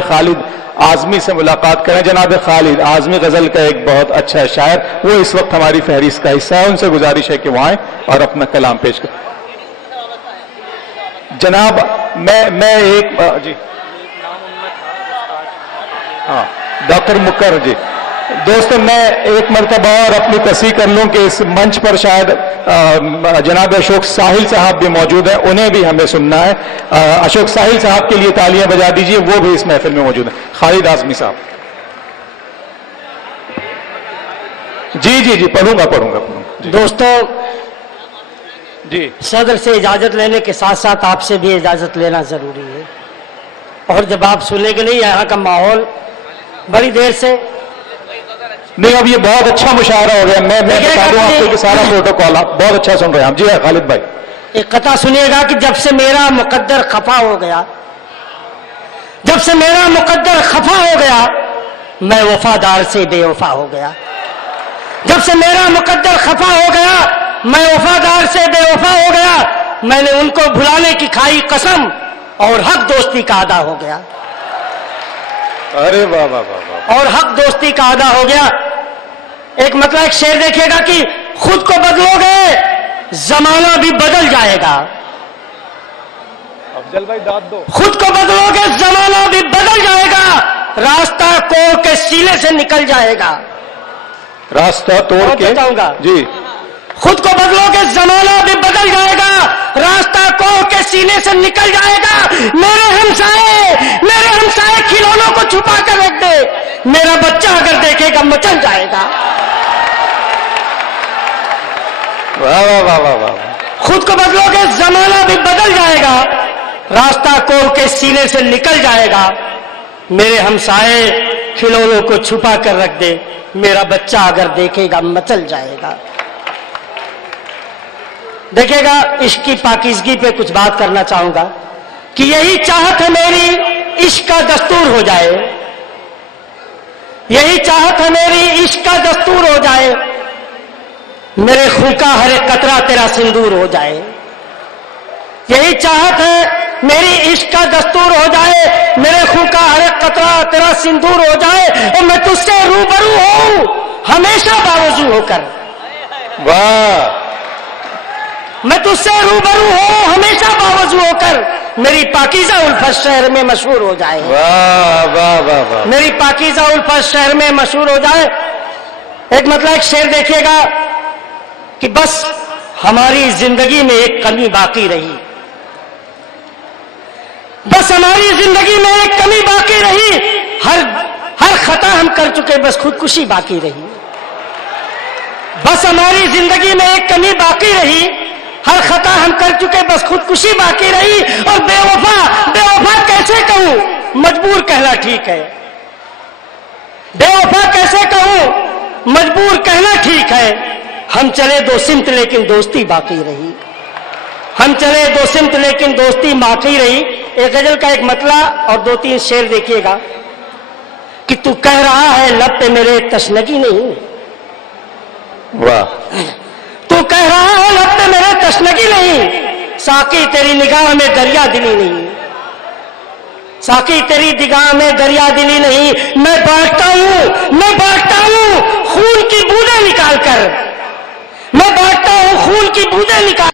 खालिद आजमी से मुलाकात करें। जनाब खालिद आजमी गजल का एक बहुत अच्छा शायर, वो इस वक्त हमारी फहरिस्त का हिस्सा है। उनसे गुजारिश है कि वहां आए और अपना कलाम पेश करें। जनाब मैं एक जी हाँ डॉक्टर मुकर जी। दोस्तों मैं एक मरतबा और अपनी तस्दीक कर लूं कि इस मंच पर शायद जनाब अशोक साहिल साहब भी मौजूद हैं, उन्हें भी हमें सुनना है। अशोक साहिल साहब के लिए तालियां बजा दीजिए, वो भी इस महफिल में मौजूद हैं। खालिद आजमी साहब। जी जी जी पढ़ूंगा। दोस्तों जी सदर से इजाजत लेने के साथ साथ आपसे भी इजाजत लेना जरूरी है, और जब आप सुनेंगे नहीं यहाँ का माहौल बड़ी देर से नहीं, अब ये बहुत अच्छा मुशायरा हो गया। मैं बता दूं आपको कि सारा प्रोटोकॉल आप बहुत अच्छा सुन रहे हैं। जी हाँ खालिद भाई, एक कथा सुनिएगा कि जब से मेरा मुकद्दर खफा हो गया, जब से मेरा मुकद्दर खफा हो गया, मैं वफादार से बेवफा हो गया। जब से मेरा मुकद्दर खफा हो गया, मैं वफादार से बेवफा हो गया। मैंने उनको भुलाने की खाई कसम, और हक दोस्ती का अदा हो गया। अरे वाह वाह वाह। और हक दोस्ती का अदा हो गया। एक मतलब एक शेर देखिएगा कि खुद को बदलोगे जमाना भी बदल जाएगा। अफजल भाई दाद दो। खुद को बदलोगे जमाना भी बदल जाएगा, रास्ता तोड़ के सीने से निकल जाएगा। रास्ता तोड़ के बताऊंगा जी। खुद को बदलोगे जमाना भी बदल जाएगा, रास्ता तोड़ के सीने से निकल जाएगा। मेरे हमसाए खिलौनों को छुपा कर रख दे, मेरा बच्चा अगर देखेगा मचल जाएगा। वाह वाह वाह वाह वाह। खुद को बदलोगे जमाना भी बदल जाएगा, रास्ता कोड़ के सीने से निकल जाएगा। मेरे हमसाए खिलौनों को छुपा कर रख दे, मेरा बच्चा अगर देखेगा मचल जाएगा। देखिएगा, इश्क की पाकीज़गी पे कुछ बात करना चाहूंगा कि यही चाहत है मेरी इश्क का दस्तूर हो जाए, यही चाहत है मेरी इश्क का दस्तूर हो जाए। मेरे खून का हर एक कतरा तेरा सिंदूर हो जाए। यही चाहत है मेरी इश्क का दस्तूर हो जाए, मेरे खून का हर एक कतरा तेरा सिंदूर हो जाए, और मैं तुझसे रूबरू हूं हमेशा बावजूद होकर। वाह। मैं तुझसे रूबरू हूं हमेशा बावजूद होकर, मेरी पाकीज़ा उल्फत शहर में मशहूर हो जाए। वाह वाह वाह वाह। मेरी पाकीज़ा उल्फत शहर में मशहूर हो जाए। एक मतलब एक शेर देखिएगा कि बस हमारी जिंदगी में एक कमी बाकी रही, बस हमारी जिंदगी में एक कमी बाकी रही। हर खता हम कर चुके, बस खुदकुशी बाकी रही। बस हमारी जिंदगी में एक कमी बाकी रही, हर खता हम कर चुके, बस खुदकुशी बाकी रही। और बेवफा कैसे कहूं, मजबूर कहना ठीक है। बेवफा कैसे कहूं, मजबूर कहना ठीक है। हम चले दो सिमत लेकिन दोस्ती बाकी रही, हम चले दो सिमत लेकिन दोस्ती बाकी रही। एक गजल का एक मतला और दो तीन शेर देखिएगा कि तू कह रहा है लब पे मेरे तशनगी नहीं। वाह। तू कह रहा है लब पे मेरे तशनगी नहीं, साकी तेरी निगाह में दरिया दिली नहीं, साकी तेरी निगाह में दरिया दिली नहीं। मैं बांटता हूं खून की बूंदें निकाल कर, मैं बांटता हूं खून की बूंदें निकाल